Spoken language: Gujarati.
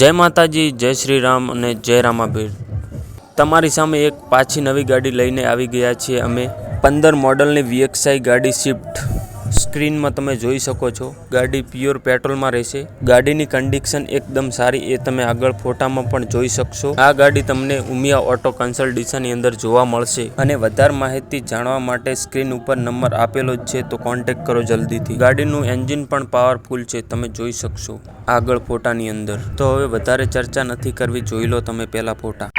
જય માતાજી, જય શ્રી રામ અને જય રામાભીર। તમારી સામે એક પાછી નવી ગાડી લઈને આવી ગયા છીએ અમે। 15 મોડલની VXI ગાડી સ્વિફ્ટ સ્ક્રીનમાં તમે જોઈ શકો છો। ગાડી પ્યોર પેટ્રોલમાં રહેશે। ગાડીની કન્ડિશન એકદમ સારી એ તમે આગળ ફોટામાં પણ જોઈ શકશો। આ ગાડી તમને ઉમિયા ઓટો કન્સલ્ટન્સીની અંદર જોવા મળશે અને વધારે માહિતી જાણવા માટે સ્ક્રીન ઉપર નંબર આપેલો જ છે, તો કોન્ટેક્ટ કરો જલ્દીથી। ગાડીનું એન્જિન પણ પાવરફુલ છે, તમે જોઈ શકશો આગળ ફોટાની અંદર। તો હવે વધારે ચર્ચા નથી કરવી, જોઈ લો તમે પહેલા ફોટા।